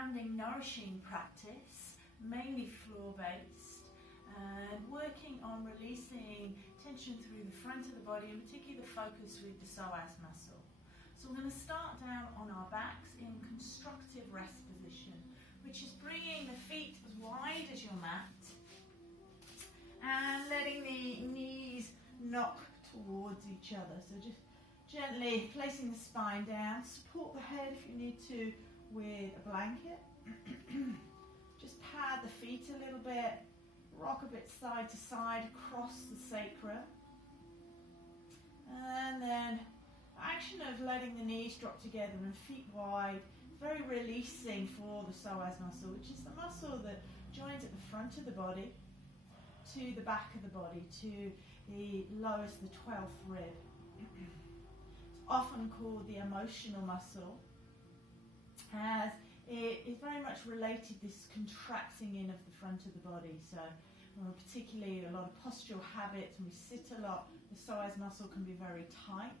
grounding, nourishing practice, mainly floor-based, and working on releasing tension through the front of the body, and particularly the focus with the psoas muscle. So we're going to start down on our backs in constructive rest position, which is bringing the feet as wide as your mat and letting the knees knock towards each other. So just gently placing the spine down. Support the head if you need to with a blanket. Just pad the feet a little bit. Rock a bit side to side across the sacrum. And then action of letting the knees drop together and feet wide. Very releasing for the psoas muscle, which is the muscle that joins at the front of the body to the back of the body, to the lowest, the 12th rib. It's often called the emotional muscle, as it is very much related, this contracting in of the front of the body. So particularly a lot of postural habits, and we sit a lot, the psoas muscle can be very tight.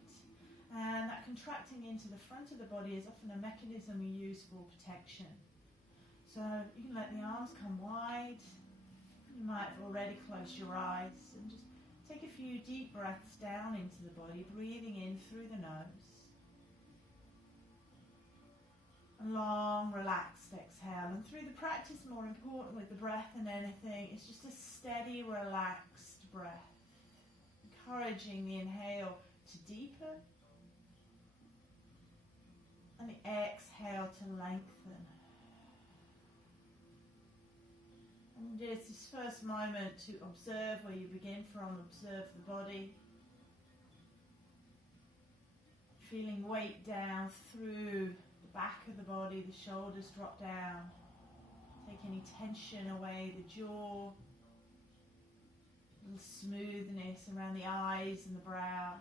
And that contracting into the front of the body is often a mechanism we use for protection. So you can let the arms come wide. You might have already closed your eyes and just take a few deep breaths down into the body, breathing in through the nose. A long, relaxed exhale. And through the practice, more important with the breath than anything, it's just a steady, relaxed breath. Encouraging the inhale to deepen and the exhale to lengthen. And it's this first moment to observe where you begin from, observe the body. Feeling weight down through the back of the body, the shoulders drop down. Take any tension away, the jaw. A little smoothness around the eyes and the brow.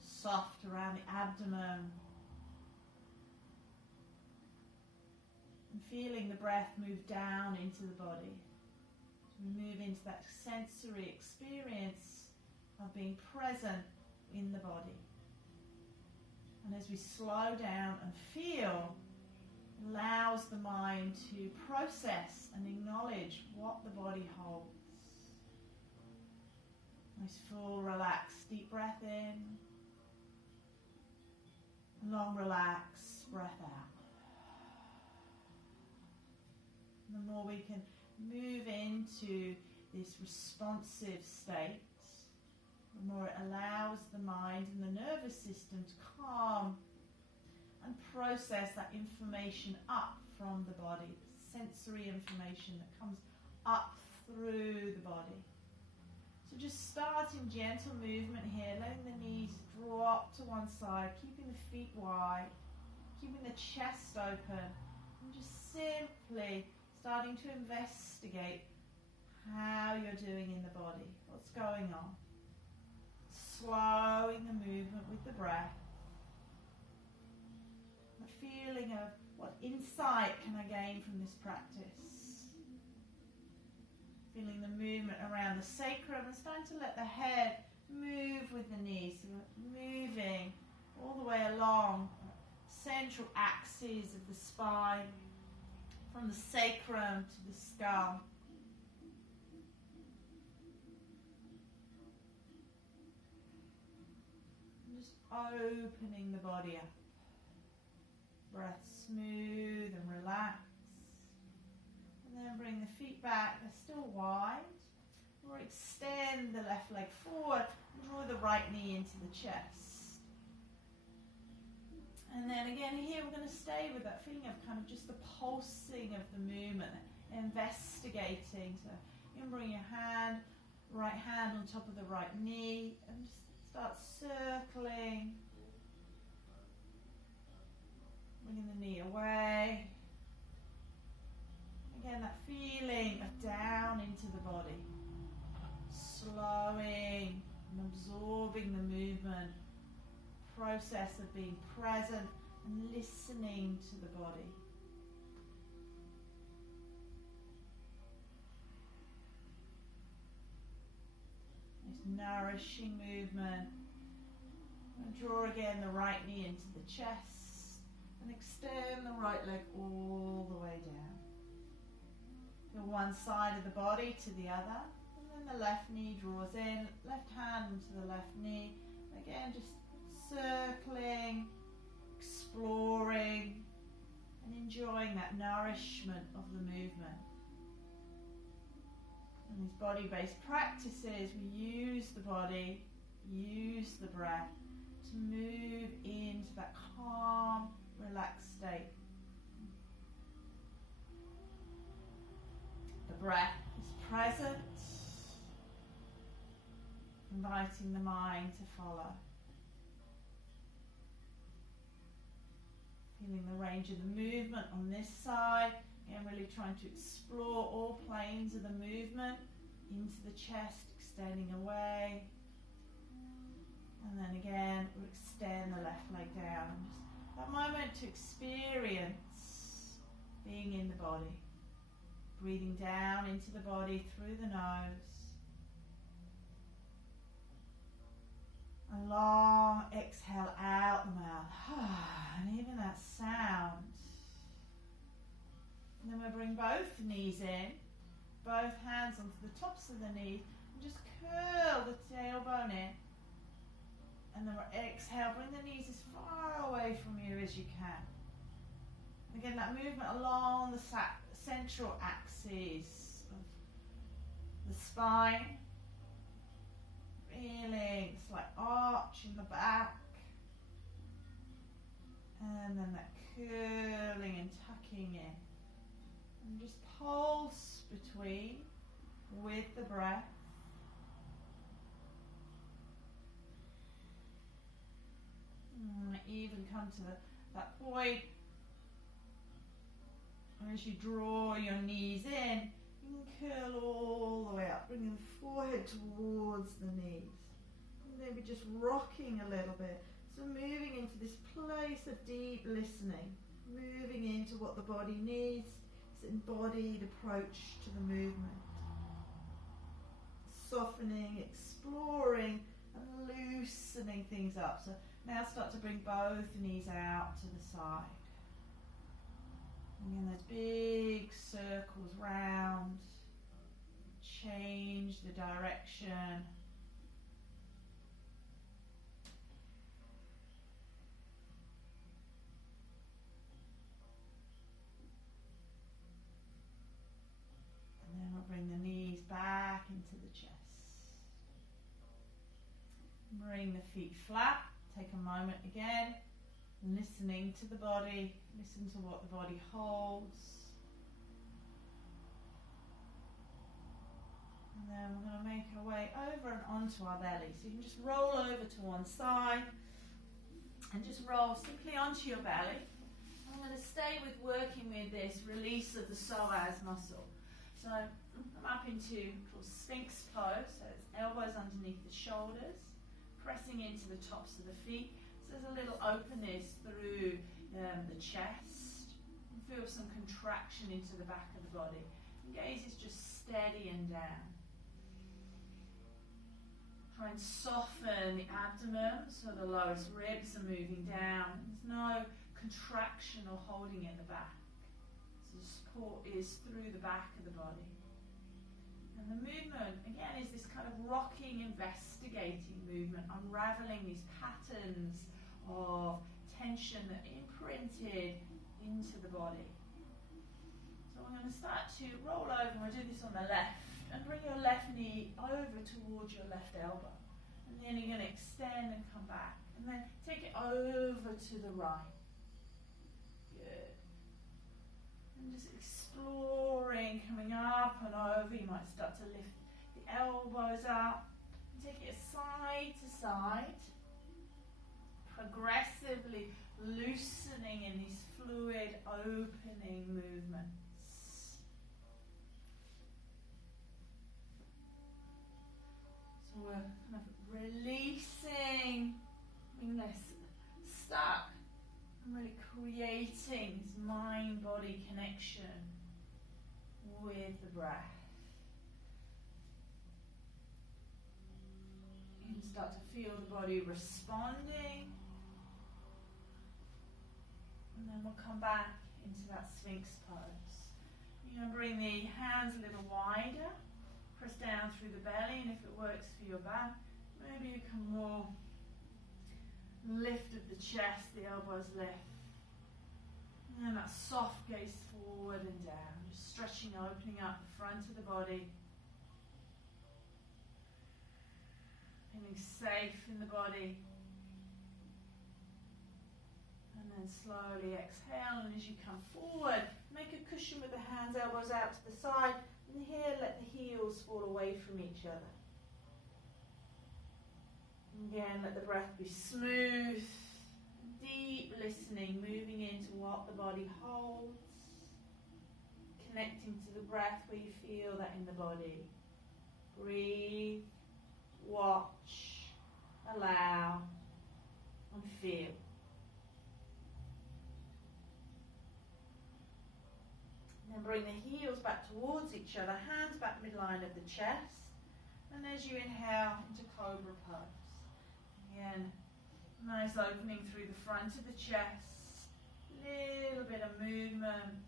Soft around the abdomen. And feeling the breath move down into the body. So we move into that sensory experience of being present in the body. And as we slow down and feel, allows the mind to process and acknowledge what the body holds. Nice full relaxed deep breath in. Long relaxed breath out. The more we can move into this responsive state, the more it allows the mind and the nervous system to calm and process that information up from the body, the sensory information that comes up through the body. So just start in gentle movement here, letting the knees drop to one side, keeping the feet wide, keeping the chest open, and just simply starting to investigate how you're doing in the body, what's going on. Slowing the movement with the breath. A feeling of what insight can I gain from this practice. Feeling the movement around the sacrum and starting to let the head move with the knees. So moving all the way along central axes of the spine, from the sacrum to the skull. And just opening the body up. Breath smooth and relaxed. And then bring the feet back, they're still wide. Or extend the left leg forward, draw the right knee into the chest. And then again here we're going to stay with that feeling of kind of just the pulsing of the movement, investigating. So you can bring your right hand on top of the right knee and just start circling. Bringing the knee away. Again, that feeling of down into the body. Slowing and absorbing the movement. Process of being present and listening to the body. This nourishing movement And draw again the right knee into the chest and extend the right leg all the way down. Feel one side of the body to the other, and then the left knee draws in, left hand into the left knee. Again, just circling, exploring, and enjoying that nourishment of the movement. In these body-based practices, we use the body, use the breath to move into that calm, relaxed state. The breath is present, inviting the mind to follow. Feeling the range of the movement on this side, and really trying to explore all planes of the movement into the chest, extending away. And then again, we'll extend the left leg down. And just that moment to experience being in the body. Breathing down into the body through the nose. A long exhale out the mouth. And even that sound. And then we'll bring both knees in, both hands onto the tops of the knees, and just curl the tailbone in. And then we'll exhale, bring the knees as far away from you as you can. And again, that movement along the central axis of the spine. Feeling it's like arch in the back. And then that curling and tucking in. And just pulse between with the breath. And even come to that point where as you draw your knees in, you can curl all the way up, bringing the forehead towards the knees. And maybe just rocking a little bit. So moving into this place of deep listening, moving into what the body needs. Embodied approach to the movement. Softening, exploring, and loosening things up. So now start to bring both knees out to the side. Again, those big circles round. Change the direction. Bring the knees back into the chest. Bring the feet flat. Take a moment again, listening to the body. Listen to what the body holds. And then we're going to make our way over and onto our belly. So you can just roll over to one side and just roll simply onto your belly. I'm going to stay with working with this release of the psoas muscle. So I'm up into Sphinx pose, so it's elbows underneath the shoulders, pressing into the tops of the feet. So there's a little openness through the chest. And feel some contraction into the back of the body. The gaze is just steady and down. Try and soften the abdomen so the lowest ribs are moving down. There's no contraction or holding in the back. So the support is through the back of the body. And the movement, again, is this kind of rocking, investigating movement, unraveling these patterns of tension that are imprinted into the body. So we're going to start to roll over, and we'll do this on the left, and bring your left knee over towards your left elbow. And then you're going to extend and come back, and then take it over to the right. Good. And just exploring, coming up and over. You might start to lift the elbows up. And take it side to side. Progressively loosening in these fluid, opening movements. So we're kind of releasing, being less stuck. I'm really creating this mind-body connection with the breath. can start to feel the body responding. And then we'll come back into that Sphinx pose. You're going to bring the hands a little wider. Press down through the belly, and if it works for your back, maybe you can more lift of the chest, the elbows lift. And then that soft gaze forward and down. Just stretching, opening up the front of the body. Feeling safe in the body. And then slowly exhale, and as you come forward, make a cushion with the hands, elbows out to the side, and here let the heels fall away from each other. Again, let the breath be smooth, deep listening, moving into what the body holds, connecting to the breath where you feel that in the body. Breathe, watch, allow, and feel. Then bring the heels back towards each other, hands back midline of the chest. And as you inhale into Cobra pose. Again, nice opening through the front of the chest. Little bit of movement.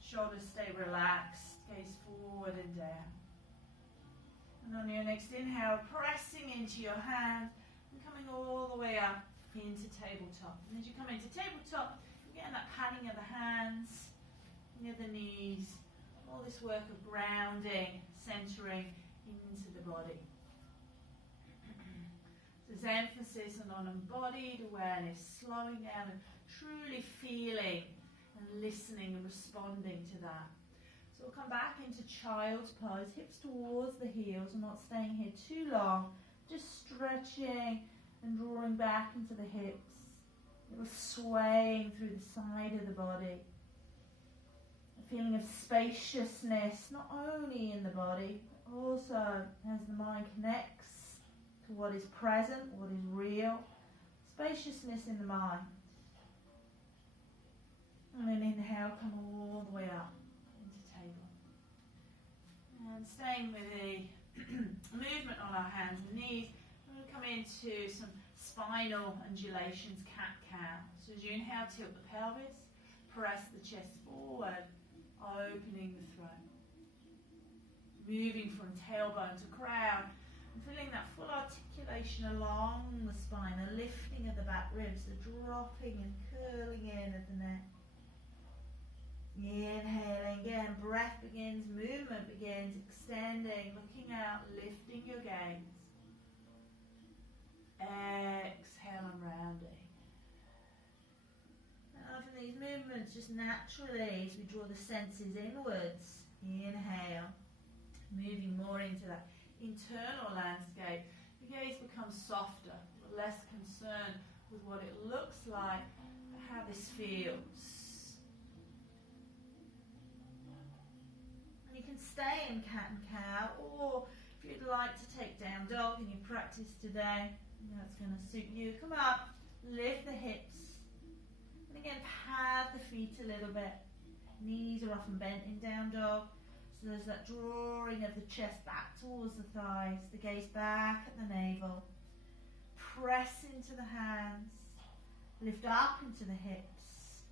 Shoulders stay relaxed. Gaze forward and down. And on your next inhale, pressing into your hands and coming all the way up into tabletop. And as you come into tabletop, you're getting that padding of the hands, near the knees, all this work of grounding, centering into the body. There's emphasis on embodied awareness, slowing down and truly feeling and listening and responding to that. So we'll come back into child's pose, hips towards the heels. I'm not staying here too long, just stretching and drawing back into the hips. A little swaying through the side of the body. A feeling of spaciousness, not only in the body, but also as the mind connects to what is present, what is real. Spaciousness in the mind. And then inhale, come all the way up into table. And staying with the movement on our hands and knees, we're going to come into some spinal undulations, cat-cow. So as you inhale, tilt the pelvis, press the chest forward, opening the throat. Moving from tailbone to crown, and feeling that full articulation along the spine, the lifting of the back ribs, the dropping and curling in of the neck. Inhaling again, breath begins, movement begins, extending, looking out, lifting your gaze. Exhale and rounding. And often these movements just naturally, as we draw the senses inwards, inhale, moving more into that internal landscape, the gaze becomes softer, less concerned with what it looks like, but how this feels. And you can stay in cat and cow, or if you'd like to take down dog in your practice today, that's going to suit you. Come up, lift the hips, and again pad the feet a little bit. Knees are often bent in down dog. So there's that drawing of the chest back towards the thighs, the gaze back at the navel. Press into the hands, lift up into the hips,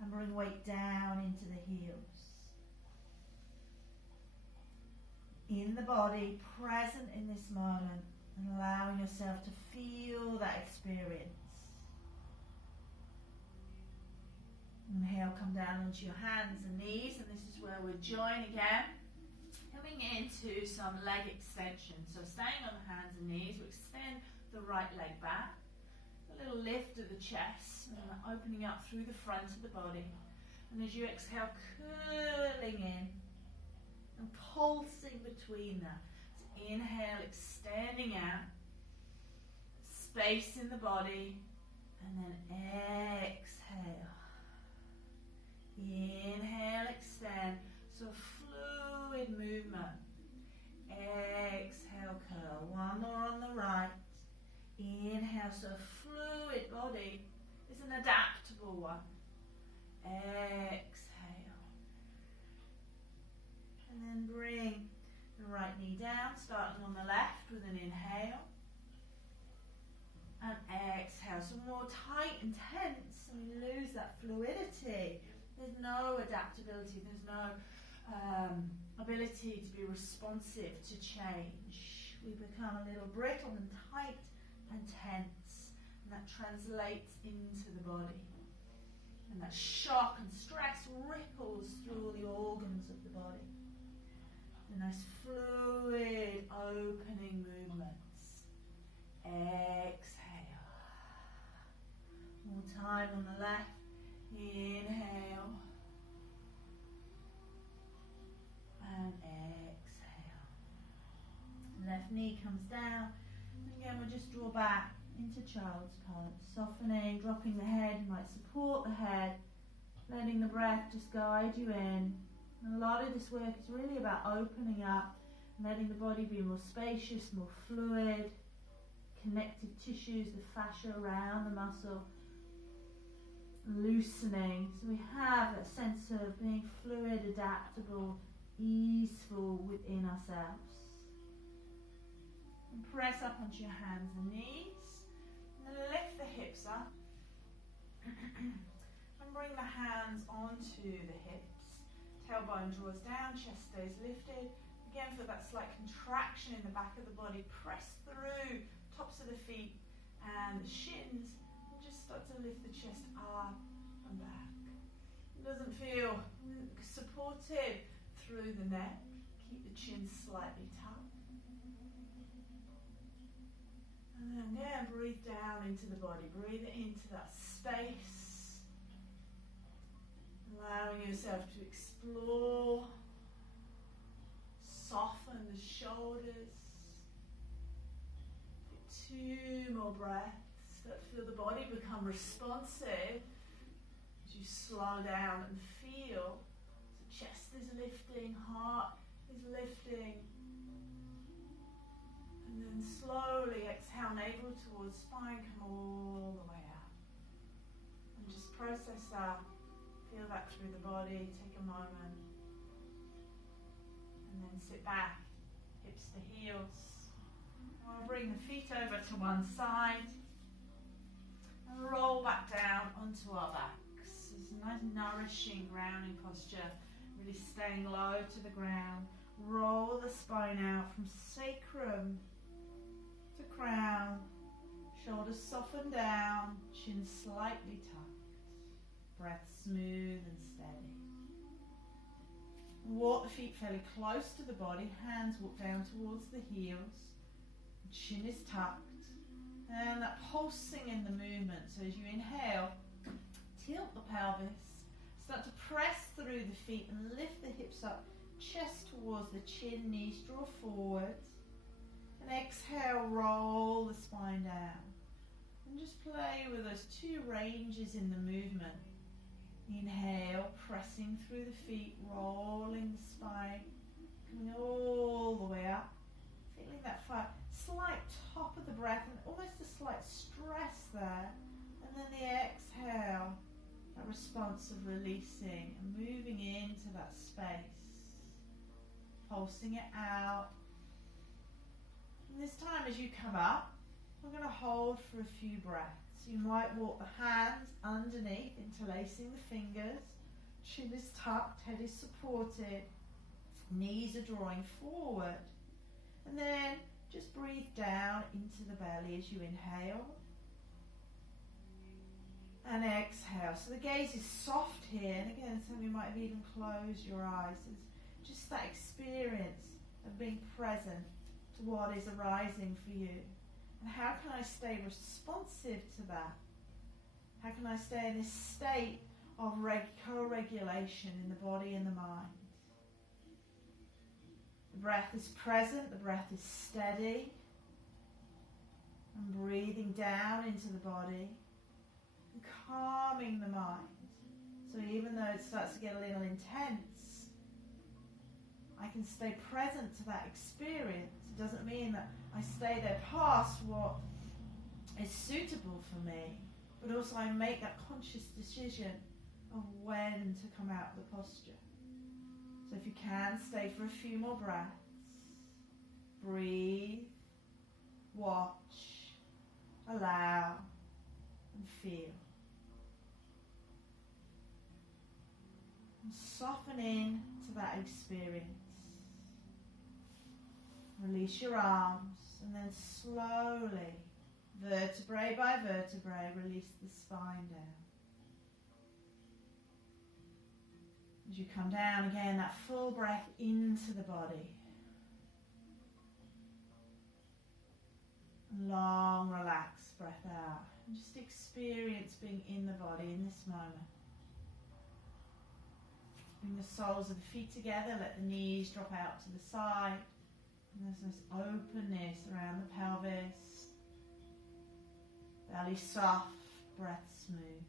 and bring weight down into the heels. In the body, present in this moment, and allowing yourself to feel that experience. Inhale, come down onto your hands and knees, and this is where we'll join again. Coming into some leg extension. So staying on the hands and knees, we extend the right leg back. A little lift of the chest, and opening up through the front of the body. And as you exhale, curling in and pulsing between that. So inhale, extending out, space in the body, and then exhale. Inhale, extend, so fluid movement. Exhale, curl. One more on the right. Inhale, so fluid body is an adaptable one. Exhale. And then bring the right knee down, starting on the left with an inhale. that fluidity. There's no adaptability, there's no ability to be responsive to change. We become a little brittle and tight and tense, and that translates into the body. And that shock and stress ripples through all the organs of the body. The nice fluid opening movements. Exhale. More time on the left. Inhale. And exhale. Left knee comes down. And again, we'll just draw back into child's pose. Softening, dropping the head. You might support the head. Letting the breath just guide you in. And a lot of this work is really about opening up, letting the body be more spacious, more fluid, connective tissues, the fascia around the muscle, loosening. So we have a sense of being fluid, adaptable, easeful within ourselves. And press up onto your hands and knees. And then lift the hips up. And bring the hands onto the hips. Tailbone draws down, chest stays lifted. Again, feel that slight contraction in the back of the body. Press through tops of the feet and the shins. And just start to lift the chest up and back. It doesn't feel supported through the neck. Keep the chin slightly tucked. And then again, breathe down into the body. Breathe into that space. Allowing yourself to explore, soften the shoulders. Take 2 more breaths. Start to feel the body become responsive as you slow down and feel the chest is lifting, heart is lifting. And then slowly exhale, navel towards spine, come all the way up. And just process that. Feel that through the body, take a moment. And then sit back, hips to heels. We'll bring the feet over to one side. And roll back down onto our backs. It's a nice nourishing grounding posture. Really staying low to the ground. Roll the spine out from sacrum to crown. Shoulders soften down, chin slightly tucked. Breath smooth and steady. Walk the feet fairly close to the body. Hands walk down towards the heels. Chin is tucked. And that pulsing in the movement. So as you inhale, tilt the pelvis. Start to press through the feet and lift the hips up. Chest towards the chin, knees draw forward. And exhale, roll the spine down. And just play with those 2 ranges in the movement. Inhale, pressing through the feet, rolling the spine, coming all the way up. Feeling that slight top of the breath and almost a slight stress there. And then the exhale, that response of releasing and moving into that space. Pulsing it out. And this time as you come up, we're going to hold for a few breaths. You might walk the hands underneath, interlacing the fingers. Chin is tucked, head is supported. Knees are drawing forward. And then just breathe down into the belly as you inhale. And exhale. So the gaze is soft here. And again, some of you might have even closed your eyes. It's just that experience of being present to what is arising for you. And how can I stay responsive to that? How can I stay in this state of co-regulation in the body and the mind? The breath is present, the breath is steady. And breathing down into the body. And calming the mind. So even though it starts to get a little intense, I can stay present to that experience. It doesn't mean that I stay there past what is suitable for me, but also I make that conscious decision of when to come out of the posture. So if you can, stay for a few more breaths. Breathe, watch, allow, and feel. And soften in to that experience. Release your arms and then slowly, vertebrae by vertebrae, release the spine down. As you come down again, that full breath into the body. Long, relaxed breath out. And just experience being in the body in this moment. Bring the soles of the feet together, let the knees drop out to the side. And there's this openness around the pelvis. Belly soft, breath smooth.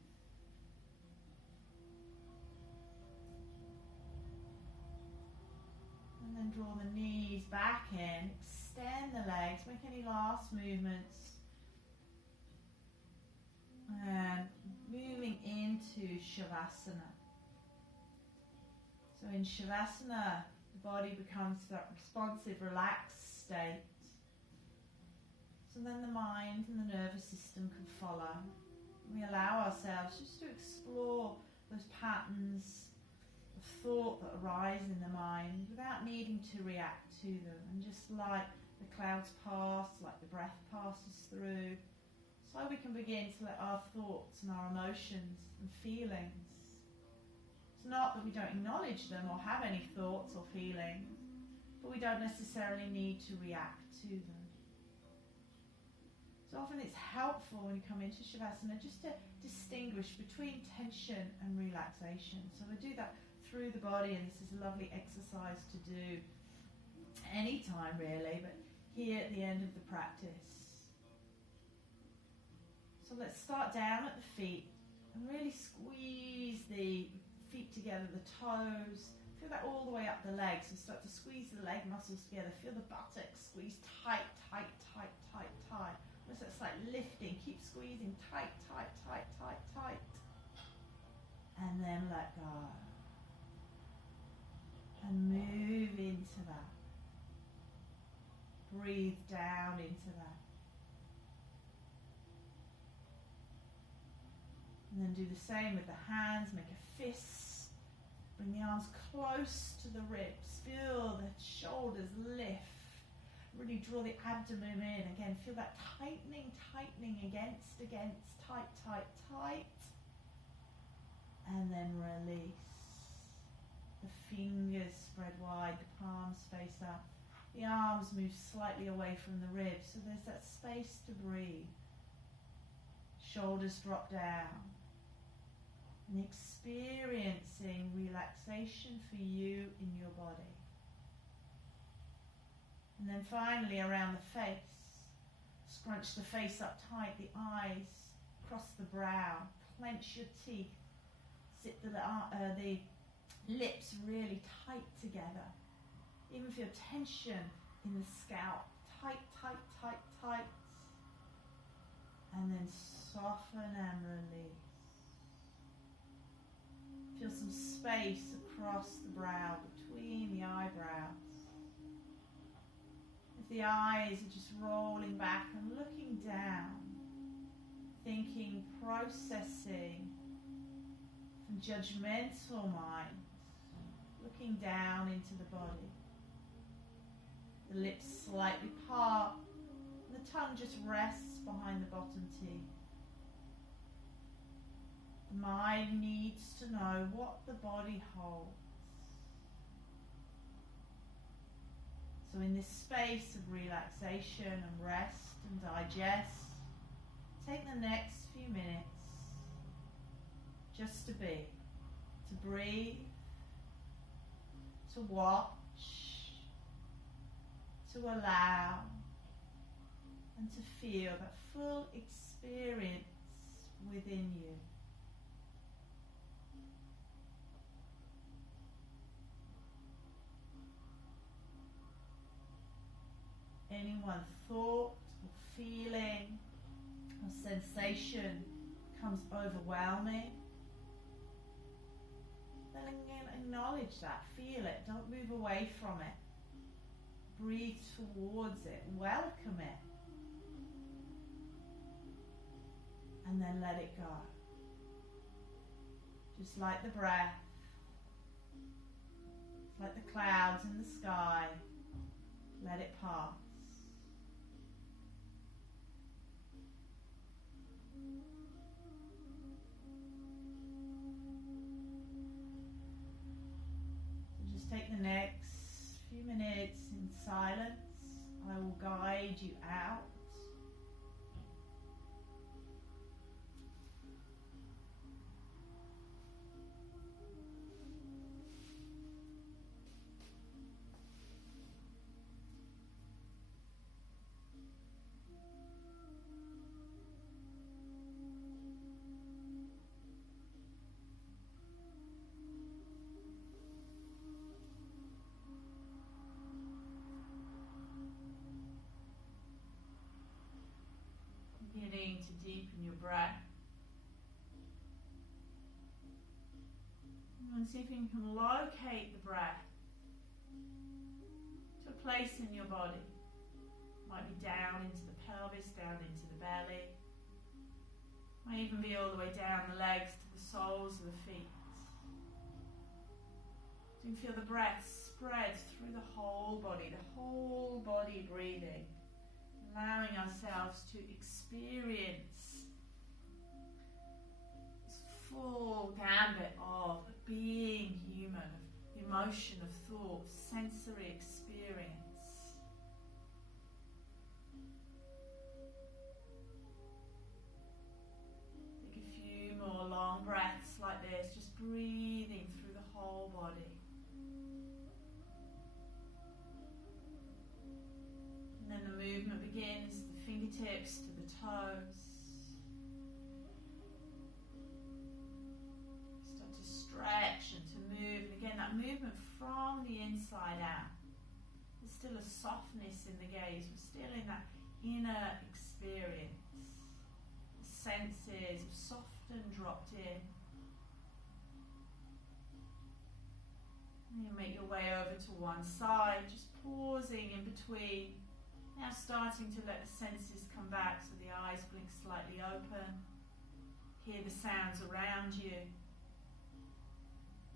And then draw the knees back in, extend the legs, make any last movements. And moving into Shavasana. So in Shavasana, the body becomes that responsive, relaxed state. So then the mind and the nervous system can follow. We allow ourselves just to explore those patterns of thought that arise in the mind without needing to react to them. And just like the clouds pass, like the breath passes through, so we can begin to let our thoughts and our emotions and feelings. It's not that we don't acknowledge them or have any thoughts or feelings, but we don't necessarily need to react to them. So often it's helpful when you come into Shavasana just to distinguish between tension and relaxation. So we do that through the body, and this is a lovely exercise to do anytime really, but here at the end of the practice. So let's start down at the feet and really squeeze the feet together, the toes. Feel that all the way up the legs. So start to squeeze the leg muscles together. Feel the buttocks squeeze tight, tight, tight, tight, tight. Almost that's like lifting. Keep squeezing tight, tight, tight, tight, tight. And then let go. And move into that. Breathe down into that. And then do the same with the hands. Make a fist. Bring the arms close to the ribs. Feel the shoulders lift. Really draw the abdomen in. Again, feel that tightening against, tight, tight, tight. And then release. The fingers spread wide, the palms face up. The arms move slightly away from the ribs, so there's that space to breathe. Shoulders drop down. And experiencing relaxation for you in your body. And then finally around the face, scrunch the face up tight, the eyes cross the brow, clench your teeth, sit the lips really tight together. Even feel tension in the scalp, tight, tight, tight, tight. And then soften and release. Feel some space across the brow, between the eyebrows. If the eyes are just rolling back and looking down, thinking, processing from judgmental mind, looking down into the body. The lips slightly part, and the tongue just rests behind the bottom teeth. The mind needs to know what the body holds. So in this space of relaxation and rest and digest, take the next few minutes just to be, to breathe, to watch, to allow, and to feel that full experience within you. Any one thought or feeling or sensation becomes overwhelming, then again acknowledge that, feel it, don't move away from it. Breathe towards it, welcome it, and then let it go. Just like the breath, like the clouds in the sky. Let it pass. So just take the next few minutes in silence. I will guide you out. Beginning to deepen your breath. And see if you can locate the breath to a place in your body. Might be down into the pelvis, down into the belly. Might even be all the way down the legs to the soles of the feet. So you can feel the breath spread through the whole body breathing. Allowing ourselves to experience this full gambit of being human, of emotion, of thought, sensory experience. Take a few more long breaths like this, just breathing through the whole body. And then the movement begins, the fingertips to the toes. Start to stretch and to move. And again, that movement from the inside out. There's still a softness in the gaze. We're still in that inner experience. The senses have softened, dropped in. And you make your way over to one side, just pausing in between. Now starting to let the senses come back, so the eyes blink slightly open. Hear the sounds around you.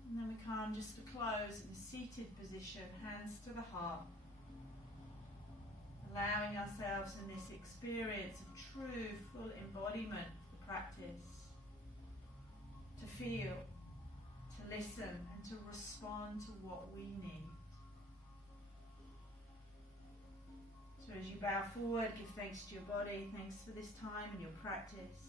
And then we come just to close in a seated position, hands to the heart. Allowing ourselves in this experience of true, full embodiment of the practice. To feel, to listen, and to respond to what we need. So as you bow forward, give thanks to your body, thanks for this time and your practice.